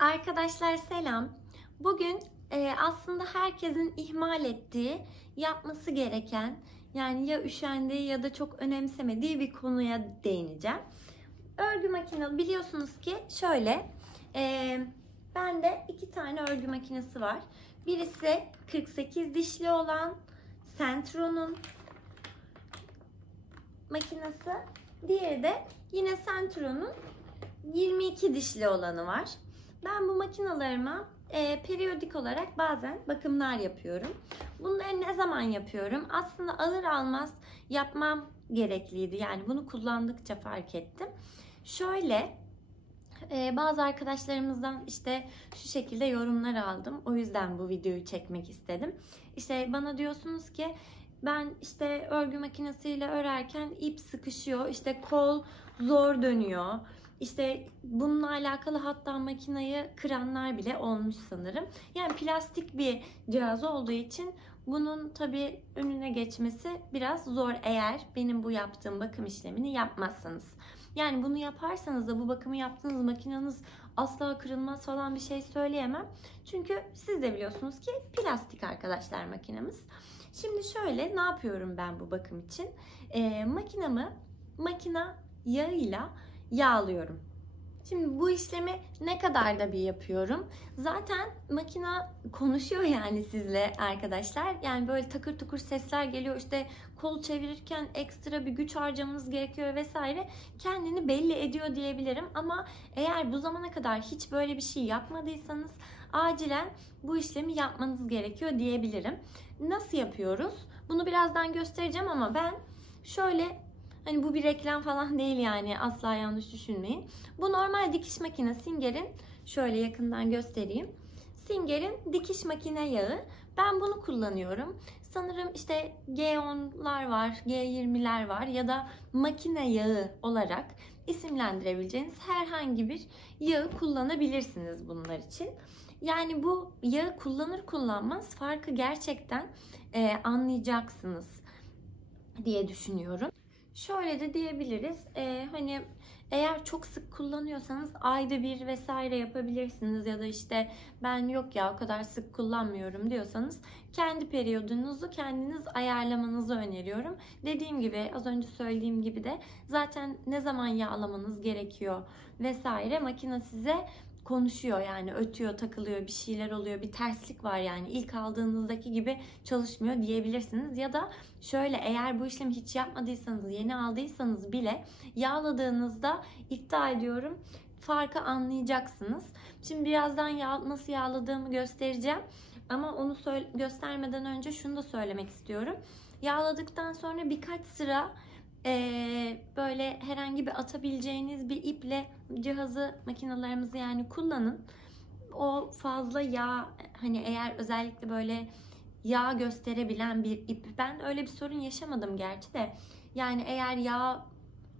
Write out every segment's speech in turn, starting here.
Arkadaşlar selam. Bugün aslında herkesin ihmal ettiği, yapması gereken, yani ya üşendiği ya da çok önemsemediği bir konuya değineceğim. Örgü makinesi biliyorsunuz ki şöyle, bende 2 tane örgü makinesi var. Birisi 48 dişli olan Centro'nun makinesi. Diğeri de yine Centro'nun 22 dişli olanı var. Ben bu makinalarıma periyodik olarak bazen bakımlar yapıyorum. Bunları ne zaman yapıyorum? Aslında alır almaz yapmam gerekliydi. Yani bunu kullandıkça fark ettim. Şöyle bazı arkadaşlarımızdan işte şu şekilde yorumlar aldım. O yüzden bu videoyu çekmek istedim. İşte bana diyorsunuz ki ben işte örgü makinesiyle örerken ip sıkışıyor. İşte kol zor dönüyor. İşte bununla alakalı hatta makinayı kıranlar bile olmuş sanırım. Yani plastik bir cihaz olduğu için bunun tabii önüne geçmesi biraz zor eğer benim bu yaptığım bakım işlemini yapmazsanız. Yani bunu yaparsanız da bu bakımı yaptığınız makineniz asla kırılmaz falan bir şey söyleyemem. Çünkü siz de biliyorsunuz ki plastik arkadaşlar makinemiz. Şimdi şöyle ne yapıyorum ben bu bakım için? Makinamı makina yağıyla yağlıyorum. Şimdi bu işlemi ne kadar da bir yapıyorum. Zaten makina konuşuyor yani sizle arkadaşlar. Yani böyle takır tukur sesler geliyor. İşte kol çevirirken ekstra bir güç harcamanız gerekiyor vesaire. Kendini belli ediyor diyebilirim. Ama eğer bu zamana kadar hiç böyle bir şey yapmadıysanız acilen bu işlemi yapmanız gerekiyor diyebilirim. Nasıl yapıyoruz? Bunu birazdan göstereceğim ama ben şöyle, hani bu bir reklam falan değil yani, asla yanlış düşünmeyin. Bu normal dikiş makinesi Singer'in, şöyle yakından göstereyim. Singer'in dikiş makine yağı. Ben bunu kullanıyorum. Sanırım işte G10'lar var, G20'ler var ya da makine yağı olarak isimlendirebileceğiniz herhangi bir yağı kullanabilirsiniz bunlar için. Yani bu yağı kullanır kullanmaz farkı gerçekten anlayacaksınız diye düşünüyorum. Şöyle de diyebiliriz. Hani eğer çok sık kullanıyorsanız ayda bir vesaire yapabilirsiniz ya da işte ben yok ya o kadar sık kullanmıyorum diyorsanız kendi periyodunuzu kendiniz ayarlamanızı öneriyorum. Dediğim gibi, az önce söylediğim gibi de zaten ne zaman yağlamanız gerekiyor vesaire makine size konuşuyor, yani ötüyor, takılıyor, bir şeyler oluyor, bir terslik var, yani ilk aldığınızdaki gibi çalışmıyor diyebilirsiniz. Ya da şöyle, eğer bu işlemi hiç yapmadıysanız, yeni aldıysanız bile yağladığınızda iddia ediyorum farkı anlayacaksınız. Şimdi birazdan nasıl yağladığımı göstereceğim ama onu göstermeden önce şunu da söylemek istiyorum. Yağladıktan sonra birkaç sıra böyle herhangi bir atabileceğiniz bir iple cihazı, makinalarımızı yani kullanın. O fazla yağ, hani eğer özellikle böyle yağ gösterebilen bir ip, ben öyle bir sorun yaşamadım gerçi de, yani eğer yağ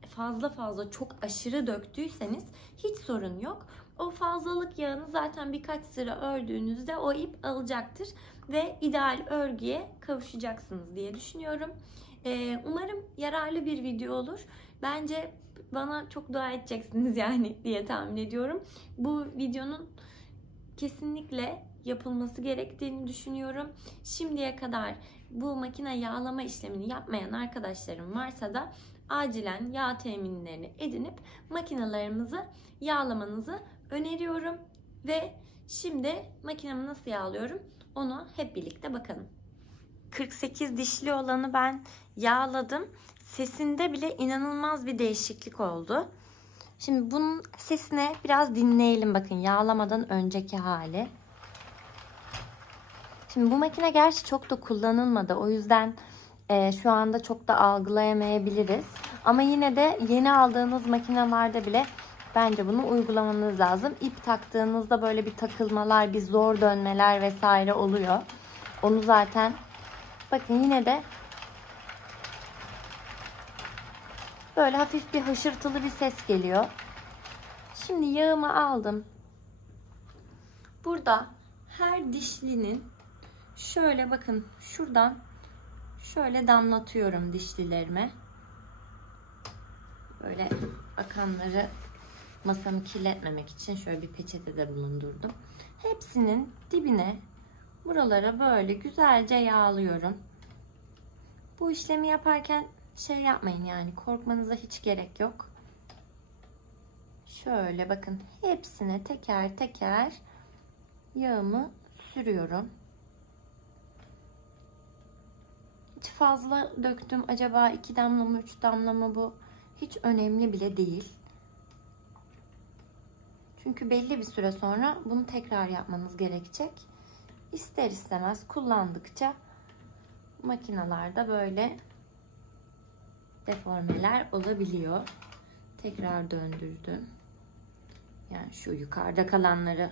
fazla çok aşırı döktüyseniz hiç sorun yok. O fazlalık yağını zaten birkaç sıra ördüğünüzde o ip alacaktır ve ideal örgüye kavuşacaksınız diye düşünüyorum. Umarım yararlı bir video olur. Bence bana çok dua edeceksiniz yani diye tahmin ediyorum. Bu videonun kesinlikle yapılması gerektiğini düşünüyorum. Şimdiye kadar bu makine yağlama işlemini yapmayan arkadaşlarım varsa da acilen yağ teminlerini edinip makinalarımızı yağlamanızı öneriyorum. Ve şimdi makinemi nasıl yağlıyorum onu hep birlikte bakalım. 48 dişli olanı ben yağladım. Sesinde bile inanılmaz bir değişiklik oldu. Şimdi bunun sesini biraz dinleyelim, bakın yağlamadan önceki hali. Şimdi bu makine gerçi çok da kullanılmadı. O yüzden şu anda çok da algılayamayabiliriz. Ama yine de yeni aldığınız makinelerde bile bence bunu uygulamanız lazım. İp taktığınızda böyle bir takılmalar, bir zor dönmeler vesaire oluyor. Onu zaten bakın yine de böyle hafif bir hışırtılı bir ses geliyor. Şimdi yağımı aldım. Burada her dişlinin şöyle bakın şuradan şöyle damlatıyorum dişlilerime. Böyle akanları masamı kirletmemek için şöyle bir peçete de bulundurdum. Hepsinin dibine, buralara böyle güzelce yağlıyorum. Bu işlemi yaparken şey yapmayın, yani korkmanıza hiç gerek yok. Şöyle bakın, hepsine teker teker yağımı sürüyorum. Hiç fazla döktüm, acaba 2 damla mı 3 damla mı, bu hiç önemli bile değil. Çünkü belli bir süre sonra bunu tekrar yapmanız gerekecek. İster istemez kullandıkça makinalarda böyle deformeler olabiliyor. Tekrar döndürdüm. Yani şu yukarıda kalanları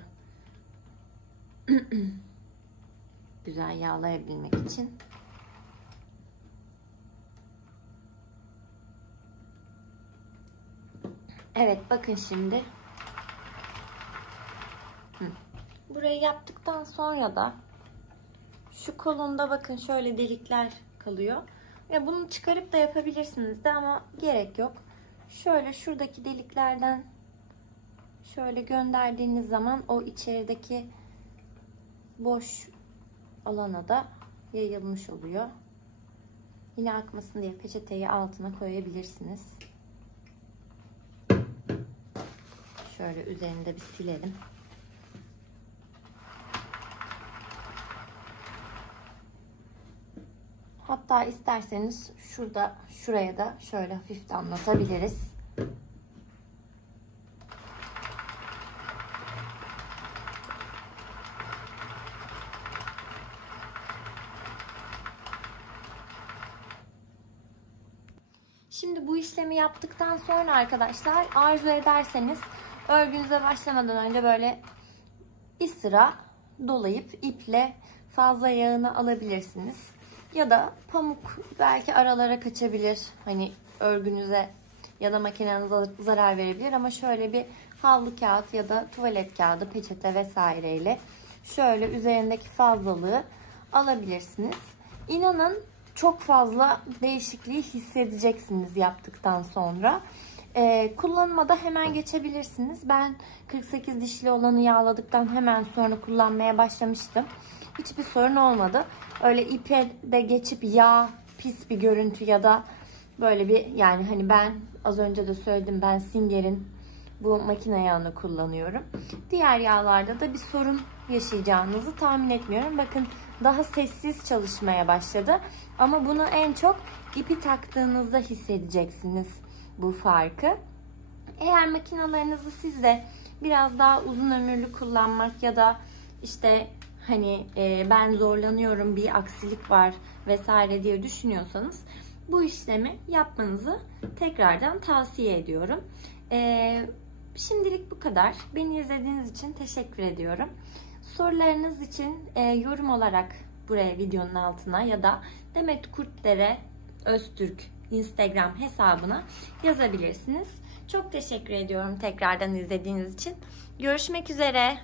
güzel yağlayabilmek için. Evet, bakın şimdi. Burayı yaptıktan sonra da şu kolunda bakın şöyle delikler kalıyor. Ve bunu çıkarıp da yapabilirsiniz de, ama gerek yok. Şöyle şuradaki deliklerden şöyle gönderdiğiniz zaman o içerideki boş alana da yayılmış oluyor. Yine akmasın diye peçeteyi altına koyabilirsiniz. Şöyle üzerinde bir silelim. Hatta isterseniz şuraya da şöyle hafif damlatabiliriz. Şimdi bu işlemi yaptıktan sonra arkadaşlar, arzu ederseniz örgünüze başlamadan önce böyle bir sıra dolayıp iple fazla yağını alabilirsiniz. Ya da pamuk belki aralara kaçabilir. Hani örgünüze ya da makinenize zarar verebilir, ama şöyle bir havlu kağıt ya da tuvalet kağıdı, peçete vesaireyle şöyle üzerindeki fazlalığı alabilirsiniz. İnanın çok fazla değişikliği hissedeceksiniz yaptıktan sonra. Kullanıma da hemen geçebilirsiniz. Ben 48 dişli olanı yağladıktan hemen sonra kullanmaya başlamıştım. Hiçbir sorun olmadı. Öyle ipe de geçip yağ, pis bir görüntü ya da böyle bir, yani hani ben az önce de söyledim, ben Singer'in bu makine yağını kullanıyorum. Diğer yağlarda da bir sorun yaşayacağınızı tahmin etmiyorum. Bakın daha sessiz çalışmaya başladı. Ama bunu en çok ipi taktığınızda hissedeceksiniz bu farkı. Eğer makinalarınızı siz de biraz daha uzun ömürlü kullanmak ya da işte hani ben zorlanıyorum, bir aksilik var vesaire diye düşünüyorsanız bu işlemi yapmanızı tekrardan tavsiye ediyorum. Şimdilik bu kadar. Beni izlediğiniz için teşekkür ediyorum. Sorularınız için yorum olarak buraya videonun altına ya da Demet Kurtdere Öztürk Instagram hesabına yazabilirsiniz. Çok teşekkür ediyorum tekrardan izlediğiniz için. Görüşmek üzere.